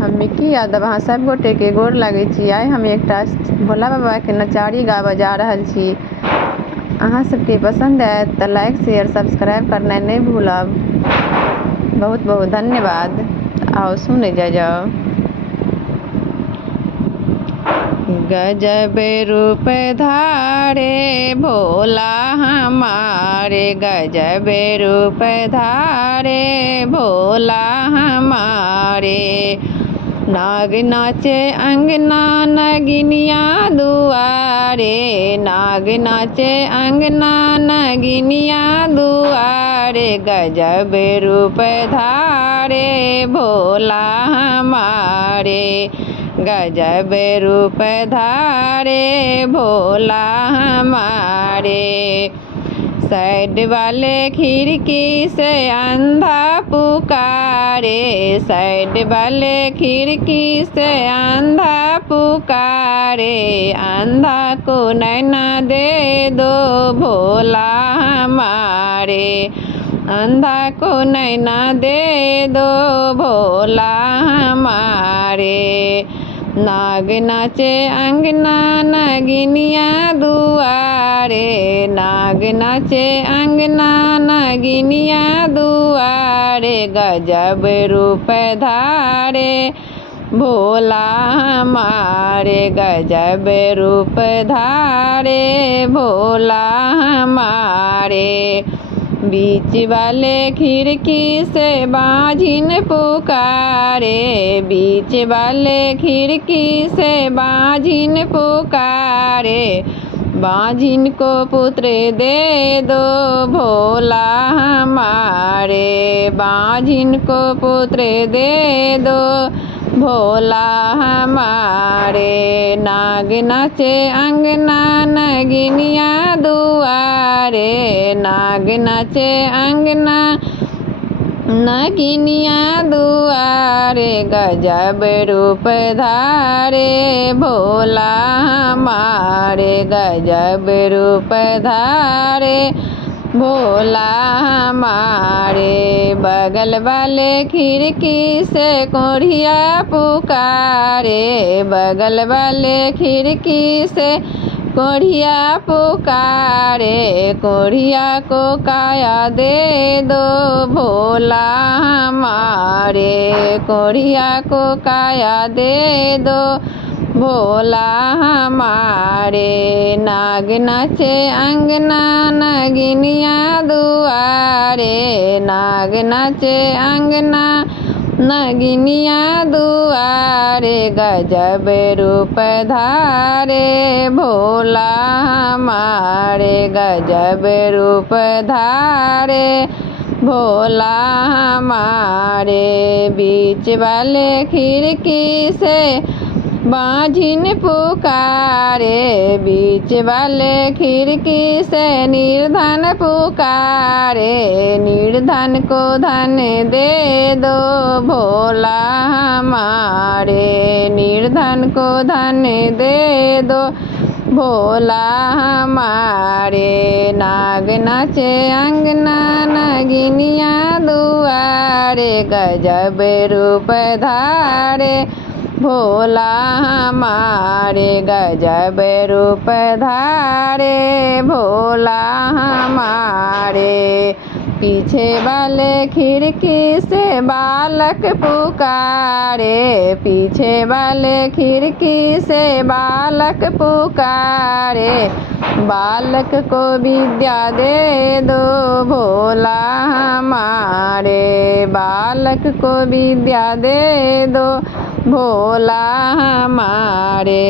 हम मिक्की यादव अहाँ सब गोटे के गोर लागै छी। आइ हम एकटा भोला बाबा के नचारी गाबऽ जा रहल छी। अहाँ सबके पसंद आयत तऽ लाइक शेयर सब्सक्राइब करनाइ नहीं भूलब। बहुत बहुत धन्यवाद। आओ सुने जाओ। गजब रूप धारे भोला हमारे, गजब रूप धारे भोला हमारे। नाग नाचे अंगना नगिनिया दुआरे, नाग नाचे अंगना नगिनिया दुआरे। गजब रूप धारे भोला हमारे, गजब रूप धारे भोला हमारे। साइड वाले खिड़की से अंधा पुकारे, साइड वाले खिड़की से अंधा पुकारे। अंधा को नैना दे दो भोला हमारे, अंधा को नैना दे दो भोला हमारे। नाग नाचे अंगना नगिनिया दुआरे, नाग नाचे अंगना नगिनिया दुआरे। गजब रूप धारे भोला हमारे, गजब रूप धारे भोला हमारे। बीच वाले खिड़की से बाझिन पुकारे, बीच वाले खिड़की से बाझिन पुकारे। बाझिन को पुत्र दे दो भोला हमारे, बाझिन को पुत्र दे दो भोला हमारे। नाग नाचे अंगना नगिनिया दुआरे, नाग नाचे अंगना नगिनिया दुआरे। गजब रूप धारे भोला हमारे, गजब रूप धारे भोला हमारे। बगल वाले खिड़की से कोढ़िया पुकारे, बगल वाले खिड़की से कोढ़िया पुकारे। कोढ़िया को काया दे दो भोला हमारे, कोढ़िया को काया दे दो भोला हमारे। नाग नाचे अंगना नगिनिया दुआरे, नाग नाचे अंगना नगिनिया दुआरे। गजब रूप धारे भोला हमारे, गजब रूप धारे भोला हमारे। बीच वाले खिड़की से बाझिन पुकारे, बीच वाले खिड़की से निर्धन पुकारे। निर्धन को धन दे दो भोला हमारे, निर्धन को धन दे दो भोला हमारे। नाग नाचे अंगना नगिनिया दुआरे, गजब रूप धारे भोला हमारे, गजब रूप धारे भोला हमारे। पीछे वाले खिड़की से बालक पुकारे, पीछे वाले खिड़की से बालक पुकारे। बालक को विद्या दे दो भोला हमारे, बालक को विद्या दे दो भोला हमारे।